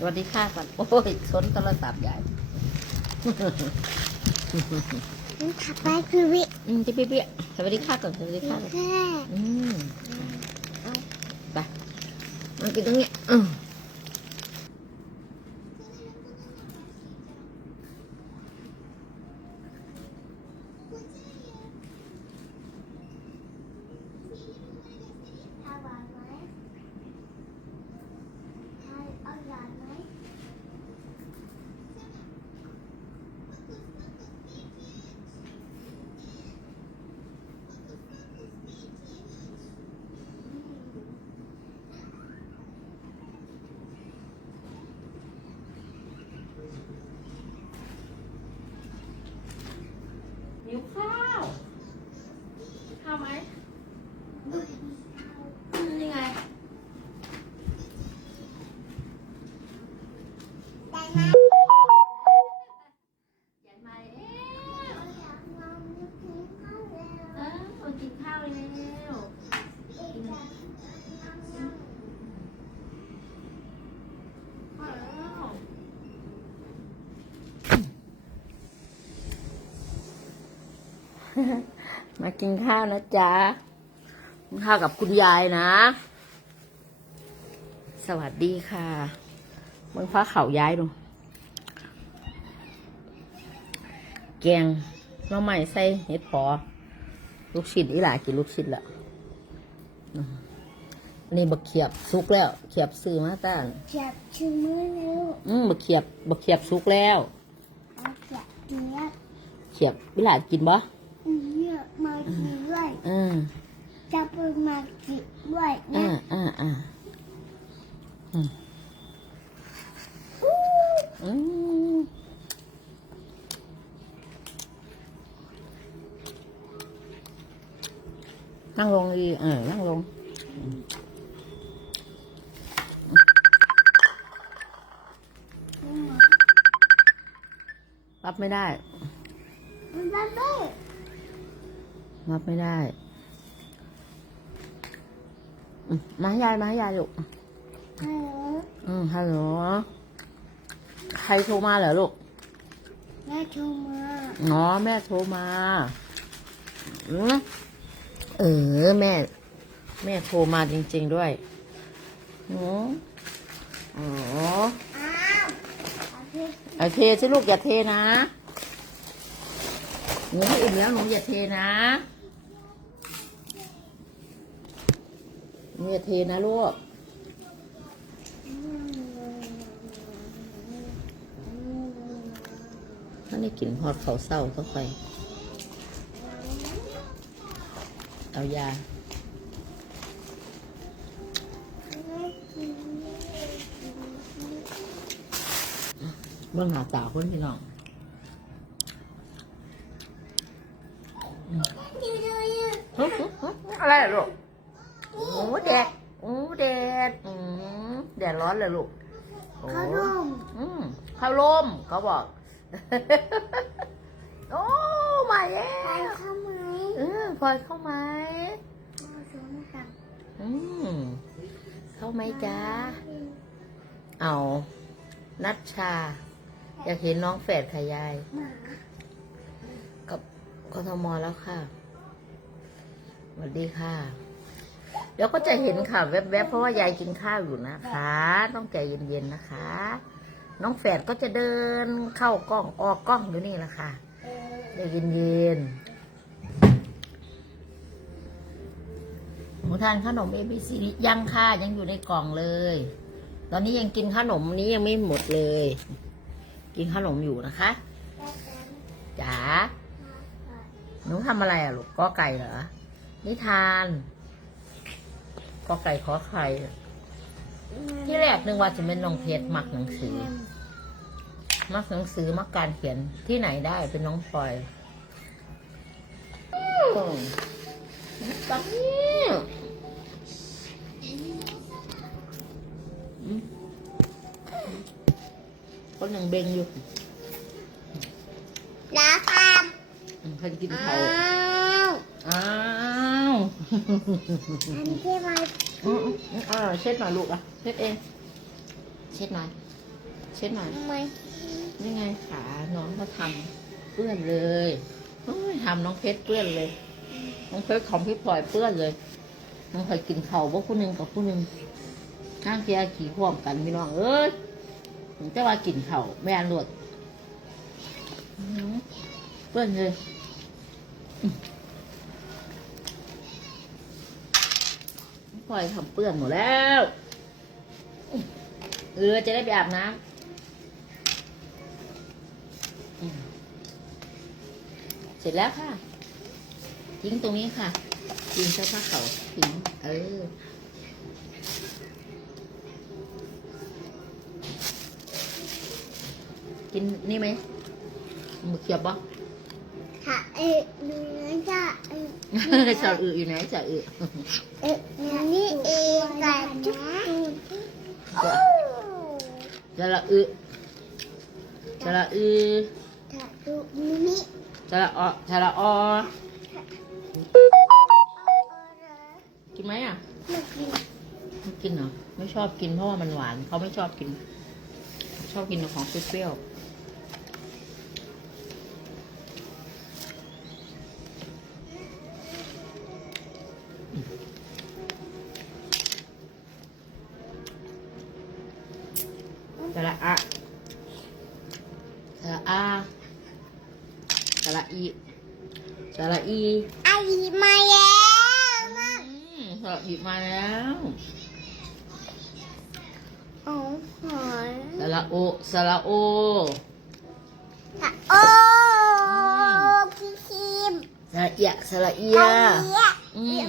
สวัสดีค่ะก่อนโอ้ยชนโทรศัพท์ใหญ่ถัดไปคือวิอืมจิ๊บเปี้ยสวัสดีค่ะก่อนสวัสดีค่ะก่อนแค่อืมไปมากินตรงเนี้ยอืม อร่อยไหมอร่อยไหม หิวข้าวข้าวไหมนี่ไง แต่นะ แกนมาเอ๊ะ อยากลองนึกถึงข้าวแล้ว เออมากินข้าวเลย แล้วอีกแบบน้ำอ้าวมากินข้าวนะจ๊ะกินข้าวกับคุณยายนะ สวัสดีค่ะมึงฟ้าเขาย้ายดู แกงหน้ำใหม่ใส่เห็ดพอ ลูกชิ้นอีหลากินลูกชิ้นละอืมอันนี้บักเขียบสุกแล้ว เขียบซื้อมาต้านเจ็บชื่อมือแล้วอืมบักเขียบบักเขียบสุกแล้วเอาเจ็บเนื้อเขียบอีหลากินบ่เยอะมากินด้วยอืมจะไปมากินด้วยอ่านะอ่าอ่าอืม รับไม่ได้มันบ้าบ้ารับไม่ได้อืมมาให้ยายมาให้ยายลูกฮัลโหลอืมฮัลโหลใครโทรมาเหรอลูกแม่โทรมาอ๋อแม่โทรมาอืมเออแม่ แม่โทรมาจริง ๆด้วยหนูอ๋ออ้าว เอาเทสิลูกอย่าเทนะหนูอิ่มแล้วหนูอย่าเทนะหนูอย่าเทนะลูกถ้าได้กลิ่นฮอดเขาเศร้าเข้าไปเอายา เบื้องหาตาคนพี่น้องอะไรอะลูกโอ้แดดโอ้แดดอืมแดดร้อนเลยลูกโอ้ข้าวต้มอืมข้าวลมเขาบอกโอ้มาแล้ไปวเข้าไหมเออพลอยเข้าไหมมาสมกับอืมเข้าไหมจ๊ะเอานัชชา อยากเห็นน้องแฝดค่ะยายหมากับกทมแล้วค่ะสวัสดีค่ะ เดี๋ยวก็จะเห็นค่ะแวบๆเพราะว่ายายกินข้าวอยู่นะคะ ต้องใจเย็นๆนะคะ น้องแฝดก็จะเดินเข้ากล้องออกกล้องอยู่นี่แหละค่ะเออใจเย็นๆหมูทานขนม ABC ยังค่ะยังอยู่ในกล่องเลย ตอนนี้ยังกินขนมนี้ยังไม่หมดเลย กินขนมอยู่นะคะจ๋าหนูทำอะไรอะลูกกอไก่เหรอ นิทานกอไก่ขอไข่ที่แรกนึกว่าจะเป็นน้องเพชรมักหนังสือ มักหนังสือมักการเขียนที่ไหนได้เป็นน้องพลอยอื หนึ่งเบงอยู่นะครับอืมใครจะกินอ้าเขาววอ้าวอันที่มาอืมอืมอ่าเช็ดหน่อยลูกอะเช็ดเอง เช็ดหน่อยเช็ดหน่อยทำไมนี่ไงขาน้องเขาทำเปื้อนเลยโอ้ยทำน้องเพชรเปื้อนเลย น้องเพชรของพี่พลอยเปื้อนเลย น้องพลอยกินเข่าวว่าผู้หนึ่งกับผู้หนึ่งข้างเกียร์ขี่พ่วงกันพี่น้องเอ้ย ถึงจะว่ากินเข่าแม่อันหลวดเปื้อนเลยอืมพี่พลอยทำเปื้อนหมดแล้วอืมเออจะได้ไปอาบน้ำเสร็จแล้วค่ะ ทิ้งตรงนี้ค่ะทิ้งเสื้อผ้าเขาทิ้งเออ กินนี่ไหมมือเขียบปะถ้าเอ็ดเนื้อจะเอ็ดสะอึอยู่ไหนสะอึเอ็ดเนื้อนี่เองกับจุ๊บโอ้สระอึสระอึถ้าดูนี่สระอสระอกินไหมอะไม่กินไม่กินเหรอไม่ชอบกินเพราะว่ามันหวานเขาไม่ชอบกิน ชอบกินของเปรี้ยวๆ ไอ้มาแล้วนะอืมสระอีมาแล้วโอ้หอยสระโอสระโอถ้าโอ้พี่คิมสระเอียสระเอียไอ้เนี่ยอืม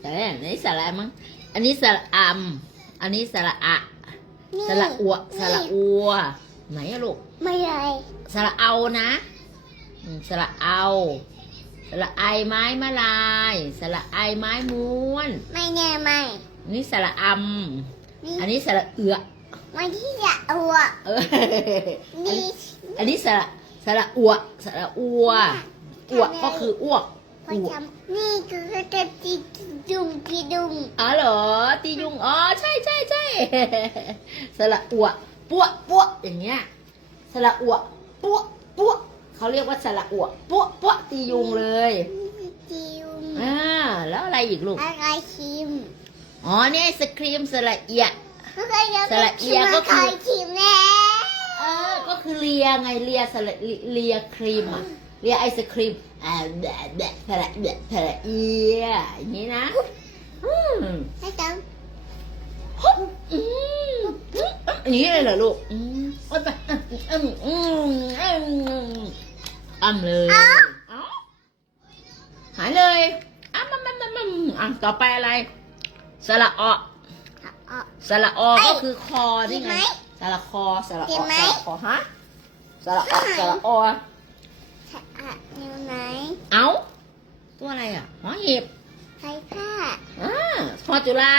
แต่อันนี้สระมั้งอันนี้สระอัมอันนี้สระอะนี่สระอัวสระนี่อัวไหนอะลูกไม่เลยสระเอานะอืมสระเอา สระไอไม้มะลาย สระไอไม้ม้วน ไม่แน่ไม่อันนี้สระอัมนี่อันนี้สระเอือไม่ที่จะเอาอะเอออันนี่นี้อันนี้สระสระอัวสระอัวอ้วกก็คืออ้วกพอทำนี่คือจะติดดุงกีดุงอ๋อเหรอตียุงอ๋อใช่ใช่ใช่ สระอัวปั้วปั้วอย่างเงี้ยสระอัวปั้วปั้ว เขาเรียกว่าสระอัวปั้วปั้วตียุงเลยจิวอ่าแล้วอะไรอีกลูกอะไรชิมอ๋อเนี่ยไอศครีมสระเอียก็เคยจะสระเอียก็คือเคยชิมแล้วเออก็คือเลียไงเลียสระเลียครีมอะเลียไอศครีมอ่าแบะแบะสระแบะสระเอียอย่างนี้นะอืมให้จฮึบอืมอย่างนี้เลยเหรอลูกอืมเอาไปอืมอืมอืม อืมอ้ำเลยเอ้าหายเลยอ้ำมันมันมันอะต่อไปอะไร สระอำเอาสระอก็คือคอนี่ไงสระคอ สระอเห็นไหม สระคอฮะ สระอสระอถ้าอะนิ้วไหนเอ้า ตัวอะไรอะหอหีบให้ผ้าอ่าพอจุฬา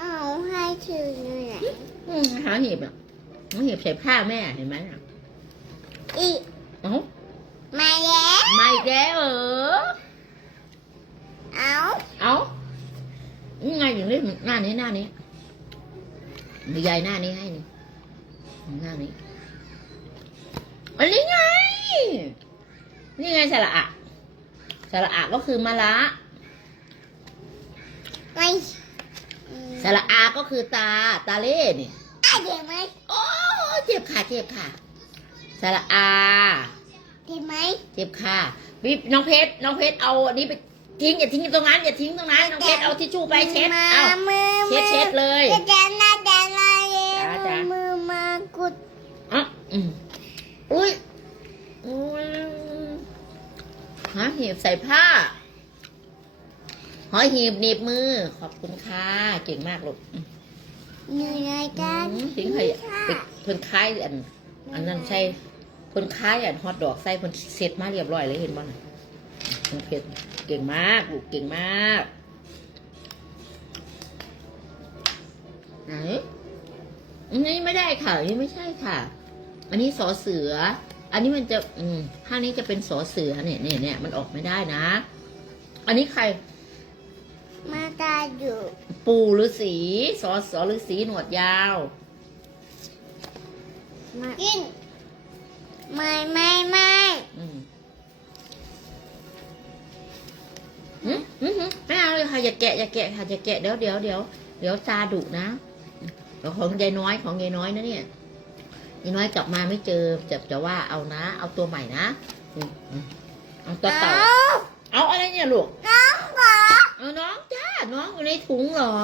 เอาให้ถือนิ้วไหนอืมหาหีบอะหอหีบใส่ผ้าแม่เห็นไหมอะอีกเอ้า มาแล้ว มาอีกแล้วเหรอเอาเอานี่ไงอย่างนี้หน้านี้หน้านี้เดี๋ยวยายหน้านี้ให้นี่หน้านี้อันนี้ไง นี่ไงสระอะสระอะก็คือมะละไม่สระอาก็คือตาตาเล่เนี่ยอะเดี๋ยวไหมโอ้เจ็บค่ะเจ็บค่ะสระอา เดี๋ยวไหมเจ็บค่ะวิบน้องเพชรน้องเพชรเอาอันนี้ไปทิ้งอย่าทิ้งตรงนั้นอย่าทิ้งตรงนั้นน้องเพชรเอาทิชชู่ไปเช็ดมาเอามือเช็ดเช็ดเลยจะจะน่าจะน่าเย็นจ้าจ้ามือมากุดอะอืมอุ้ยอุ้ยหาหีบใส่ผ้าหอหีบหนีบมือ ขอบคุณค่ะเก่งมากลูกอืมเหนื่อยกันทิ้งใครไปเพิ่นคล้ายอันอันนั้นใช่ เพิ่นคล้ายอันฮอตดอกใส่เพิ่นเสร็จมาเรียบร้อยเลยเห็นบ่น่ะเพิ่นเพชรเก่งมากลูกเก่งมากไหนอันนี้ไม่ได้ค่ะอันนี้ไม่ใช่ค่ะ อันนี้สอเสือ อันนี้มันจะ อืมข้างนี้จะเป็นสอเสือเนี่ยเนี่ยเนี่ยมันออกไม่ได้นะ อันนี้ใคร มาตาอยู่ปู่ฤาษีสอสอฤาษีหนวดยาวกิน ไม่ไม่ไม่อืมหืมหืมหืมไม่เอาเลยค่ะอย่าแกะอย่าแกะค่ะอย่าแกะเดี๋ยวเดี๋ยวเดี๋ยวเดี๋ยวตาดุนะเดี๋ยวของยายน้อยของยายน้อยนะเนี่ยยายน้อยกลับมาไม่เจอจะจะว่าเอานะ เอาตัวใหม่นะอืมอืมเอาตัวเก่าเอาเอาอะไรเนี่ยลูกน้องขอเอาน้องจ้าน้องอยู่ในถุงเหรอ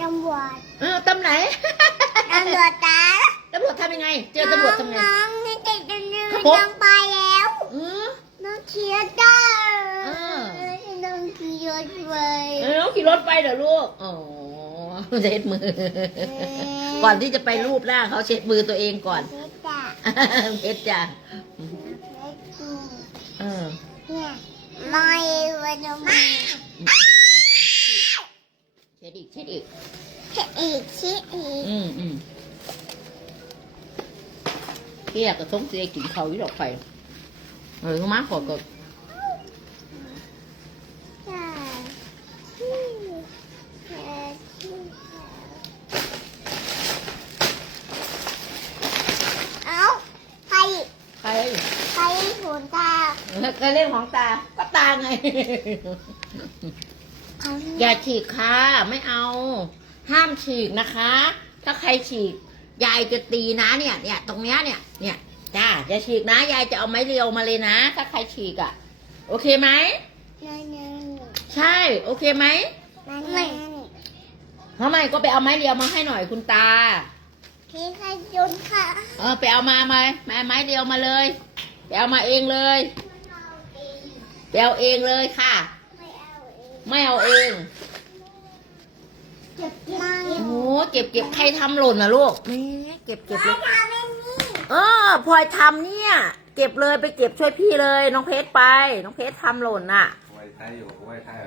ตำรวจเออตำไหนตำรวจตาตำรวจทำยังไง เจอตำรวจทำไง น้องนี่ติดตำรวครัจบผม น้องไปแล้วเออน้องเชียร์จ้าเออน้องขี่รถไปเออน้องขี่รถไปเหรอลูกอ๋อเช็ดมือ ก่อนที่จะไปรูปหน้าเขาเช็ดมือตัวเองก่อนเช็ดจ้าเช็ดจ้ะเช็ดกูเออเนี่ยลอยวันนี้เช็ดอีกเช็ดอีกเช็ดอีกเช็ด พี่ยกกระทงเสียกินเขาอยู่ดอกไฟเออมาขอก็จ้าเช็ดเอาใครใครใครหูตาเคยเล่นของตาก็ตาไงอาอย่าฉีกค่ะ ไม่เอา ห้ามฉีกนะคะ ถ้าใครฉีก ยายจะตีนะเนี่ย เนี่ยตรงเนี้ยเนี่ย เนี่ยจ้าอย่าฉีกนะ ยายจะเอาไม้เรียวมาเลยนะ ถ้าใครฉีกอะ่ะ โอเคไหมนั่นนั่นใช่ โอเคไหมนั่นนั่นทำไมก็ไปเอาไม้เรียวมาให้หน่อยคุณตาพี่ขยนค่ะ เออไปเอามาไหมไม้ไม้เรียวมาเลยไปเอามาเองเลยไปเอาเองเลยค่ะ ไม่เอาเอง ไม่เอาเอง เก็บนั่งโอ้โหเก็บเก็บใครทำหล่นนะลูกแหม่เก็บเก็บเลยทำไม่นี่เออพลอยทำเนี่ย เก็บเลยไปเก็บช่วยพี่เลย น้องเพชรไป น้องเพชรทำหล่นน่ะ ไว้ท้ายอยู่ไว้ท้ายแบบ